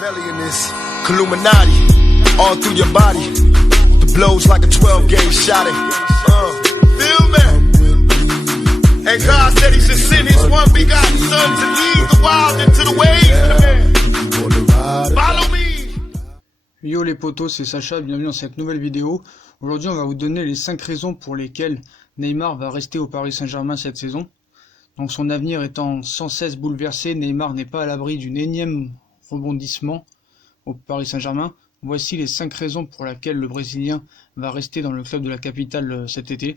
Machiavelli in this Illuminati all through your body. The blows like a 12-gauge shot. Feel me? And God said He should send His one begotten Son to lead the wild into the ways. Follow me. Yo les potos, c'est Sacha, bienvenue dans cette nouvelle vidéo. Aujourd'hui on va vous donner les 5 raisons pour lesquelles Neymar va rester au Paris Saint-Germain cette saison. Donc son avenir étant sans cesse bouleversé, Neymar n'est pas à l'abri d'une énième rebondissement au Paris Saint-Germain. Voici les 5 raisons pour lesquelles le Brésilien va rester dans le club de la capitale cet été.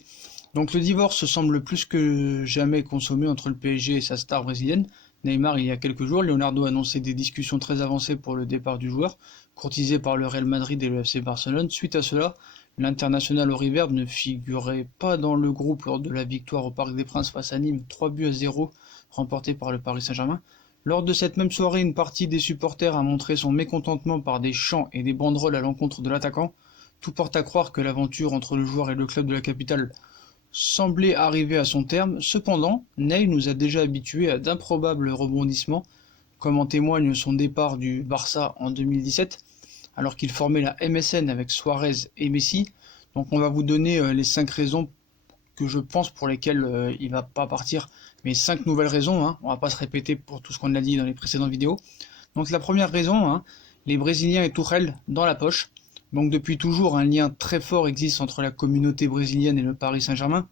Donc le divorce semble plus que jamais consommé entre le PSG et sa star brésilienne. Neymar, il y a quelques jours, Leonardo a annoncé des discussions très avancées pour le départ du joueur, courtisé par le Real Madrid et le FC Barcelone. Suite à cela, l'international auriverde ne figurait pas dans le groupe lors de la victoire au Parc des Princes face à Nîmes, 3-0 remportée par le Paris Saint-Germain. Lors de cette même soirée, une partie des supporters a montré son mécontentement par des chants et des banderoles à l'encontre de l'attaquant. Tout porte à croire que l'aventure entre le joueur et le club de la capitale semblait arriver à son terme. Cependant, Ney nous a déjà habitués à d'improbables rebondissements, comme en témoigne son départ du Barça en 2017, alors qu'il formait la MSN avec Suarez et Messi. Donc on va vous donner les 5 raisons que je pense pour lesquelles il va pas partir, mais 5 nouvelles raisons, hein. On va pas se répéter pour tout ce qu'on a dit dans les précédentes vidéos. Donc la première raison, hein, les Brésiliens et Tuchel dans la poche. Donc depuis toujours, un lien très fort existe entre la communauté brésilienne et le Paris Saint-Germain.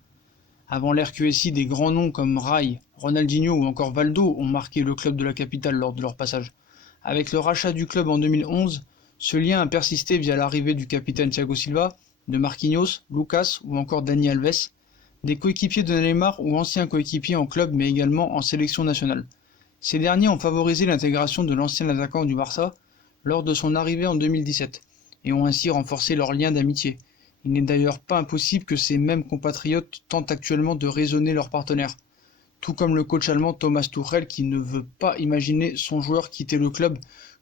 Avant l'ère QSI, des grands noms comme Rai, Ronaldinho ou encore Valdo ont marqué le club de la capitale lors de leur passage. Avec le rachat du club en 2011, ce lien a persisté via l'arrivée du capitaine Thiago Silva, de Marquinhos, Lucas ou encore Dani Alves, des coéquipiers de Neymar ou anciens coéquipiers en club mais également en sélection nationale. Ces derniers ont favorisé l'intégration de l'ancien attaquant du Barça lors de son arrivée en 2017 et ont ainsi renforcé leur lien d'amitié. Il n'est d'ailleurs pas impossible que ces mêmes compatriotes tentent actuellement de raisonner leurs partenaires, tout comme le coach allemand Thomas Tuchel qui ne veut pas imaginer son joueur quitter le club,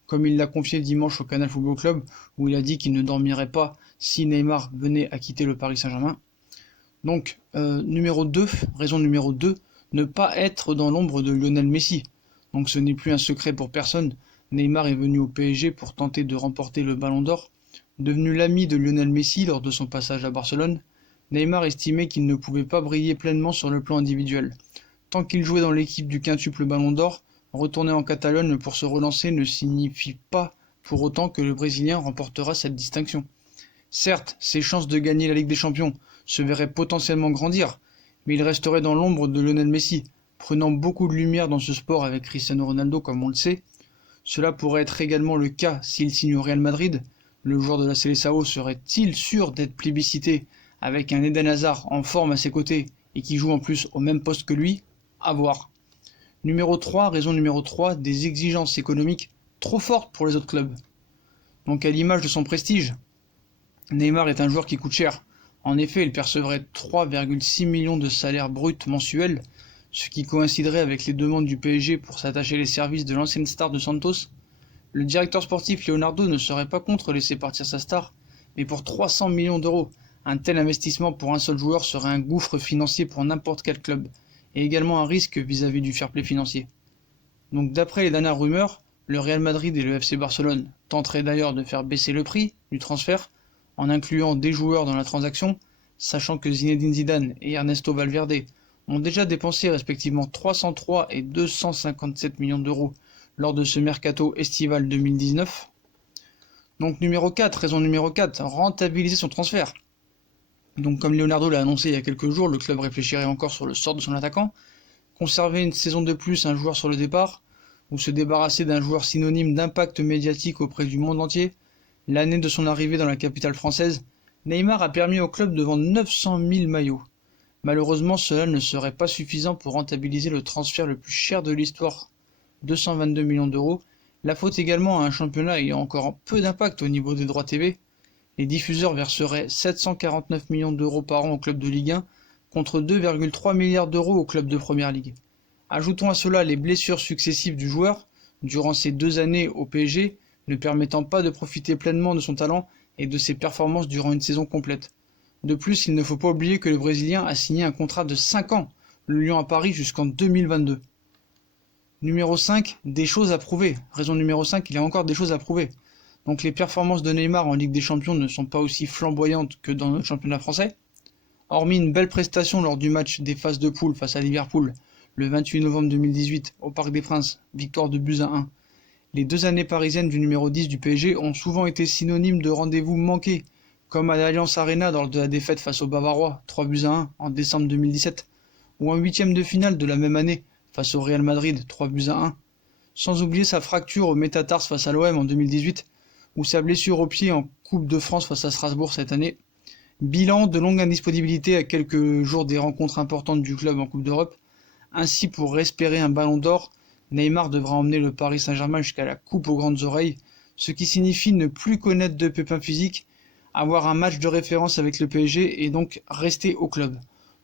comme il l'a confié dimanche au Canal Football Club, où il a dit qu'il ne dormirait pas si Neymar venait à quitter le Paris Saint-Germain. Donc, raison numéro 2, ne pas être dans l'ombre de Lionel Messi. Donc ce n'est plus un secret pour personne, Neymar est venu au PSG pour tenter de remporter le Ballon d'Or. Devenu l'ami de Lionel Messi lors de son passage à Barcelone, Neymar estimait qu'il ne pouvait pas briller pleinement sur le plan individuel. Tant qu'il jouait dans l'équipe du quintuple Ballon d'Or, retourner en Catalogne pour se relancer ne signifie pas pour autant que le Brésilien remportera cette distinction. Certes, ses chances de gagner la Ligue des Champions se verraient potentiellement grandir, mais il resterait dans l'ombre de Lionel Messi, prenant beaucoup de lumière dans ce sport avec Cristiano Ronaldo comme on le sait. Cela pourrait être également le cas s'il signe au Real Madrid. Le joueur de la Seleção serait-il sûr d'être plébiscité avec un Eden Hazard en forme à ses côtés et qui joue en plus au même poste que lui? À voir. Raison numéro 3, des exigences économiques trop fortes pour les autres clubs. Donc à l'image de son prestige, Neymar est un joueur qui coûte cher. En effet, il percevrait 3,6 millions de salaire brut mensuel, ce qui coïnciderait avec les demandes du PSG pour s'attacher les services de l'ancienne star de Santos. Le directeur sportif Leonardo ne serait pas contre laisser partir sa star, mais pour 300 millions d'euros, un tel investissement pour un seul joueur serait un gouffre financier pour n'importe quel club, et également un risque vis-à-vis du fair play financier. Donc d'après les dernières rumeurs, le Real Madrid et le FC Barcelone tenteraient d'ailleurs de faire baisser le prix du transfert, en incluant des joueurs dans la transaction, sachant que Zinedine Zidane et Ernesto Valverde ont déjà dépensé respectivement 303 et 257 millions d'euros lors de ce mercato estival 2019. Donc raison numéro 4, rentabiliser son transfert. Donc comme Leonardo l'a annoncé il y a quelques jours, le club réfléchirait encore sur le sort de son attaquant, conserver une saison de plus un joueur sur le départ, ou se débarrasser d'un joueur synonyme d'impact médiatique auprès du monde entier. L'année de son arrivée dans la capitale française, Neymar a permis au club de vendre 900 000 maillots. Malheureusement, cela ne serait pas suffisant pour rentabiliser le transfert le plus cher de l'histoire, 222 millions d'euros, la faute également à un championnat ayant encore peu d'impact au niveau des droits TV. Les diffuseurs verseraient 749 millions d'euros par an au club de Ligue 1 contre 2,3 milliards d'euros au club de Première Ligue. Ajoutons à cela les blessures successives du joueur durant ces 2 années au PSG, ne permettant pas de profiter pleinement de son talent et de ses performances durant une saison complète. De plus, il ne faut pas oublier que le Brésilien a signé un contrat de 5 ans, le Lyon à Paris jusqu'en 2022. Numéro 5, des choses à prouver. Raison numéro 5, il a encore des choses à prouver. Donc les performances de Neymar en Ligue des Champions ne sont pas aussi flamboyantes que dans le championnat français. Hormis une belle prestation lors du match des phases de poule face à Liverpool le 28 novembre 2018 au Parc des Princes, victoire de buts à 1. Les 2 années parisiennes du numéro 10 du PSG ont souvent été synonymes de rendez-vous manqués, comme à l'Allianz Arena lors de la défaite face aux Bavarois, 3 buts à 1 en décembre 2017, ou en 8e de finale de la même année face au Real Madrid, 3 buts à 1. Sans oublier sa fracture au métatarse face à l'OM en 2018, ou sa blessure au pied en Coupe de France face à Strasbourg cette année. Bilan de longue indisponibilité à quelques jours des rencontres importantes du club en Coupe d'Europe. Ainsi, pour espérer un ballon d'or, Neymar devra emmener le Paris Saint-Germain jusqu'à la coupe aux grandes oreilles, ce qui signifie ne plus connaître de pépins physiques, avoir un match de référence avec le PSG et donc rester au club.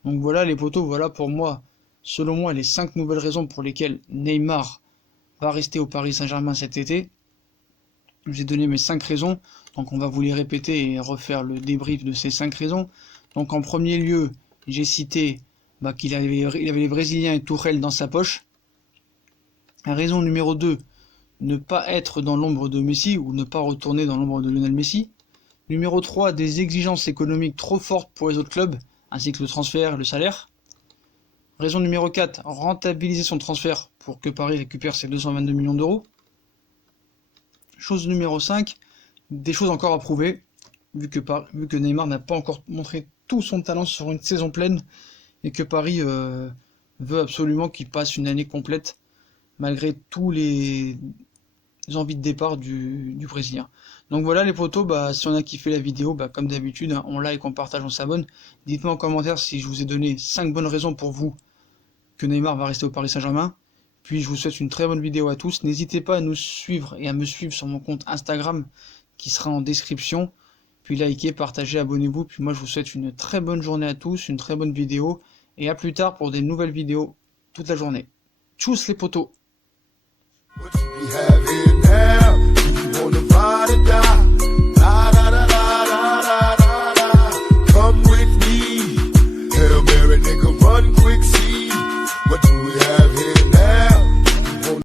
Donc voilà les potos, voilà pour moi, selon moi, les 5 nouvelles raisons pour lesquelles Neymar va rester au Paris Saint-Germain cet été. J'ai donné mes 5 raisons, donc on va vous les répéter et refaire le débrief de ces 5 raisons. Donc en premier lieu, j'ai cité qu'il avait les Brésiliens et Tourelle dans sa poche. Raison numéro 2, ne pas être dans l'ombre de Messi ou ne pas retourner dans l'ombre de Lionel Messi. Numéro 3, des exigences économiques trop fortes pour les autres clubs, ainsi que le transfert et le salaire. Raison numéro 4, rentabiliser son transfert pour que Paris récupère ses 222 millions d'euros. Chose numéro 5, des choses encore à prouver, vu que Neymar n'a pas encore montré tout son talent sur une saison pleine, et que Paris veut absolument qu'il passe une année complète, malgré tous les envies de départ du Brésilien. Donc voilà les potos, si on a kiffé la vidéo, comme d'habitude, on like, on partage, on s'abonne. Dites-moi en commentaire si je vous ai donné 5 bonnes raisons pour vous que Neymar va rester au Paris Saint-Germain. Puis je vous souhaite une très bonne vidéo à tous. N'hésitez pas à nous suivre et à me suivre sur mon compte Instagram qui sera en description. Puis likez, partagez, abonnez-vous. Puis moi je vous souhaite une très bonne journée à tous, une très bonne vidéo. Et à plus tard pour des nouvelles vidéos toute la journée. Tchuss les potos!